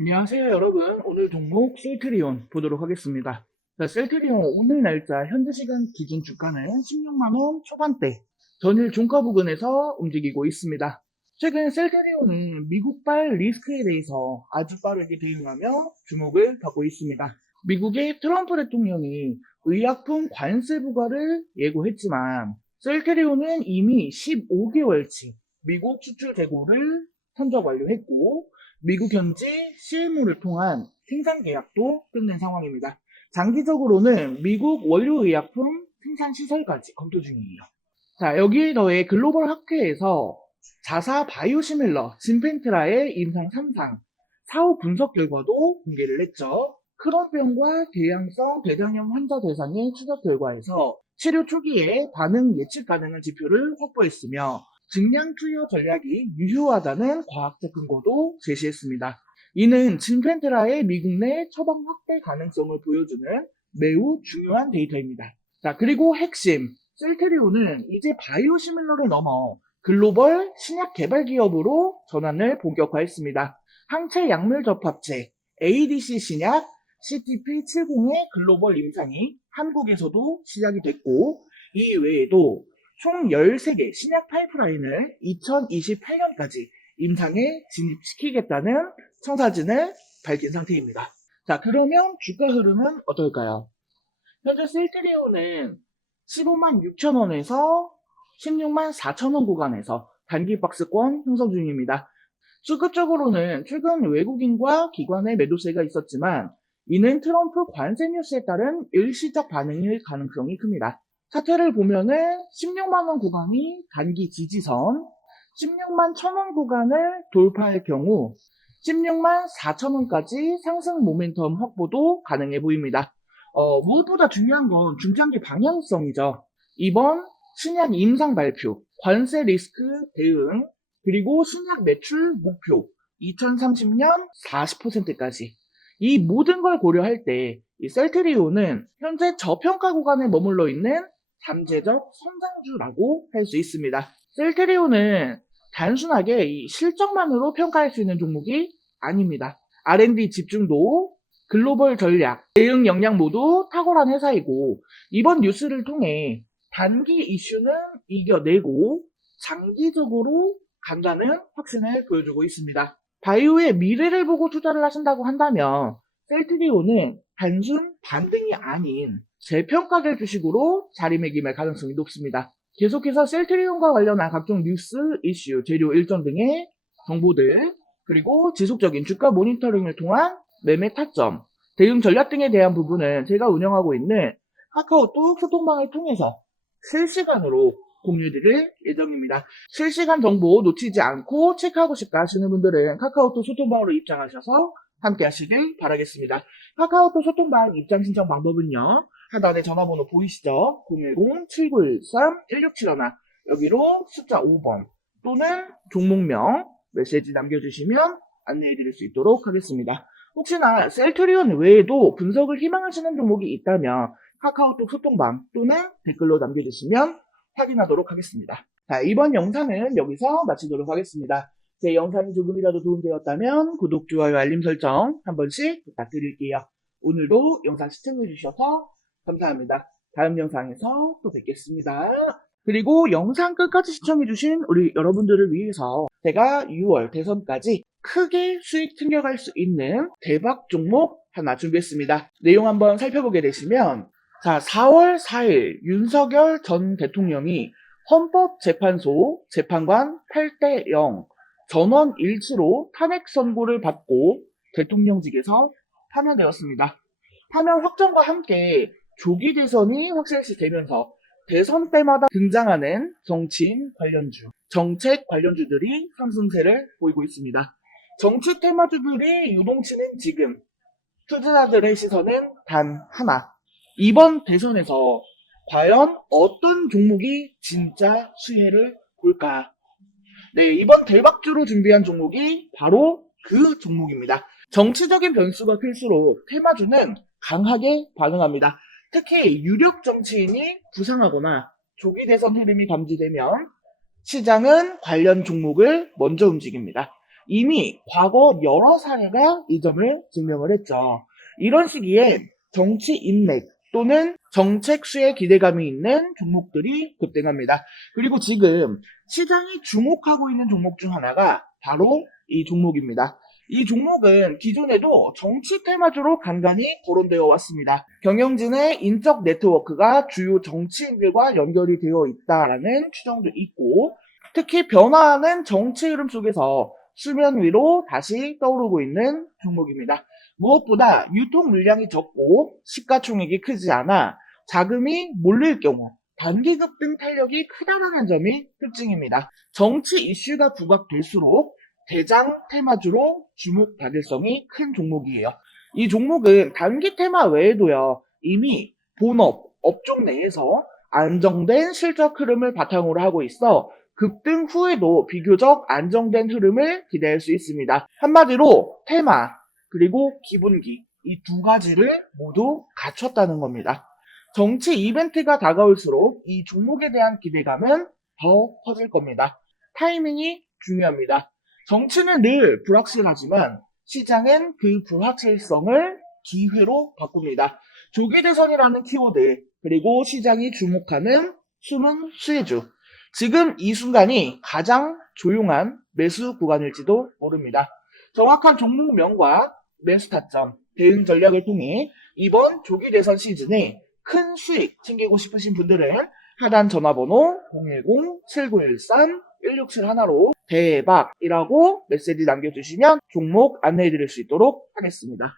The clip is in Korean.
안녕하세요 여러분. 오늘 종목 셀트리온 보도록 하겠습니다. 자, 셀트리온 오늘 날짜 현재 시간 기준 주가는 16만원 초반대 전일 종가 부근에서 움직이고 있습니다. 최근 셀트리온은 미국발 리스크에 대해서 아주 빠르게 대응하며 주목을 받고 있습니다. 미국의 트럼프 대통령이 의약품 관세 부과를 예고했지만 셀트리온은 이미 15개월치 미국 수출 재고를 선적 완료했고 미국 현지 CMO를 통한 생산 계약도 끝낸 상황입니다. 장기적으로는 미국 원료의약품 생산 시설까지 검토 중이에요. 자, 여기에 더해 글로벌 학회에서 자사 바이오시밀러 진펜트라의 임상 3상 사후 분석 결과도 공개를 했죠. 크론병과 대양성 대장염 환자 대상의 추적 결과에서 치료 초기에 반응 예측 가능한 지표를 확보했으며 증량 투여 전략이 유효하다는 과학적 근거도 제시했습니다. 이는 진펜트라의 미국 내 처방 확대 가능성을 보여주는 매우 중요한 데이터입니다. 자, 그리고 핵심, 셀트리온은 이제 바이오시밀러를 넘어 글로벌 신약 개발 기업으로 전환을 본격화했습니다. 항체 약물 접합체 ADC 신약 CTP70의 글로벌 임상이 한국에서도 시작이 됐고 이 외에도 총 13개 신약 파이프라인을 2028년까지 임상에 진입시키겠다는 청사진을 밝힌 상태입니다. 자, 그러면 주가 흐름은 어떨까요? 현재 셀트리온은 15만 6천원에서 16만 4천원 구간에서 단기 박스권 형성 중입니다. 수급적으로는 최근 외국인과 기관의 매도세가 있었지만 이는 트럼프 관세 뉴스에 따른 일시적 반응일 가능성이 큽니다. 차트를 보면은 16만원 구간이 단기 지지선, 16만 1천원 구간을 돌파할 경우 16만 4천원까지 상승 모멘텀 확보도 가능해 보입니다. 어, 무엇보다 중요한 건 중장기 방향성이죠. 이번 신약 임상 발표, 관세 리스크 대응, 그리고 신약 매출 목표 2030년 40%까지 이 모든 걸 고려할 때이 셀트리온은 현재 저평가 구간에 머물러 있는 잠재적 성장주라고 할 수 있습니다. 셀트리온은 단순하게 이 실적만으로 평가할 수 있는 종목이 아닙니다. R&D 집중도, 글로벌 전략, 대응 역량 모두 탁월한 회사이고 이번 뉴스를 통해 단기 이슈는 이겨내고 장기적으로 간다는 확신을 보여주고 있습니다. 바이오의 미래를 보고 투자를 하신다고 한다면 셀트리온은 단순 반등이 아닌 재평가될 주식으로 자리매김할 가능성이 높습니다. 계속해서 셀트리온과 관련한 각종 뉴스, 이슈, 재료 일정 등의 정보들, 그리고 지속적인 주가 모니터링을 통한 매매 타점, 대응 전략 등에 대한 부분은 제가 운영하고 있는 카카오톡 소통방을 통해서 실시간으로 공유드릴 예정입니다. 실시간 정보 놓치지 않고 체크하고 싶다 하시는 분들은 카카오톡 소통방으로 입장하셔서 함께 하시길 바라겠습니다. 카카오톡 소통방 입장 신청 방법은요. 하단에 전화번호 보이시죠? 010-7913-1671 여기로 숫자 5번 또는 종목명 메시지 남겨주시면 안내해드릴 수 있도록 하겠습니다. 혹시나 셀트리온 외에도 분석을 희망하시는 종목이 있다면 카카오톡 소통방 또는 댓글로 남겨주시면 확인하도록 하겠습니다. 자, 이번 영상은 여기서 마치도록 하겠습니다. 제 영상이 조금이라도 도움되었다면 구독, 좋아요, 알림 설정 한 번씩 부탁드릴게요. 오늘도 영상 시청해주셔서 감사합니다. 다음 영상에서 또 뵙겠습니다. 그리고 영상 끝까지 시청해주신 우리 여러분들을 위해서 제가 6월 대선까지 크게 수익 챙겨갈 수 있는 대박 종목 하나 준비했습니다. 내용 한번 살펴보게 되시면 자, 4월 4일 윤석열 전 대통령이 헌법재판소 재판관 8대 0 전원 일치로 탄핵 선고를 받고 대통령직에서 파면되었습니다. 파면 확정과 함께 조기 대선이 확실시 되면서 대선 때마다 등장하는 정치인 관련주, 정책 관련주들이 상승세를 보이고 있습니다. 정치 테마주들이 유동치는 지금 투자자들의 시선은 단 하나. 이번 대선에서 과연 어떤 종목이 진짜 수혜를 볼까? 네, 이번 대박주로 준비한 종목이 바로 그 종목입니다. 정치적인 변수가 클수록 테마주는 강하게 반응합니다. 특히 유력 정치인이 부상하거나 조기 대선 흐름이 감지되면 시장은 관련 종목을 먼저 움직입니다. 이미 과거 여러 사례가 이 점을 증명을 했죠. 이런 시기에 정치 인맥 또는 정책 수에 기대감이 있는 종목들이 급등합니다. 그리고 지금 시장이 주목하고 있는 종목 중 하나가 바로 이 종목입니다. 이 종목은 기존에도 정치 테마주로 간간히 거론되어 왔습니다. 경영진의 인적 네트워크가 주요 정치인들과 연결이 되어 있다라는 추정도 있고, 특히 변화하는 정치 흐름 속에서 수면 위로 다시 떠오르고 있는 종목입니다. 무엇보다 유통 물량이 적고 시가총액이 크지 않아 자금이 몰릴 경우 단기 급 등 탄력이 크다라는 점이 특징입니다. 정치 이슈가 부각될수록 대장 테마주로 주목 가능성이 큰 종목이에요. 이 종목은 단기 테마 외에도요, 이미 본업, 업종 내에서 안정된 실적 흐름을 바탕으로 하고 있어 급등 후에도 비교적 안정된 흐름을 기대할 수 있습니다. 한마디로 테마, 그리고 기분기, 이 두 가지를 모두 갖췄다는 겁니다. 정치 이벤트가 다가올수록 이 종목에 대한 기대감은 더 커질 겁니다. 타이밍이 중요합니다. 정치는 늘 불확실하지만 시장은 그 불확실성을 기회로 바꿉니다. 조기 대선이라는 키워드 그리고 시장이 주목하는 숨은 수혜주 지금 이 순간이 가장 조용한 매수 구간일지도 모릅니다. 정확한 종목명과 매수 타점, 대응 전략을 통해 이번 조기 대선 시즌에 큰 수익 챙기고 싶으신 분들은 하단 전화번호 010-7913-1671로 대박이라고 메시지 남겨주시면 종목 안내해드릴 수 있도록 하겠습니다.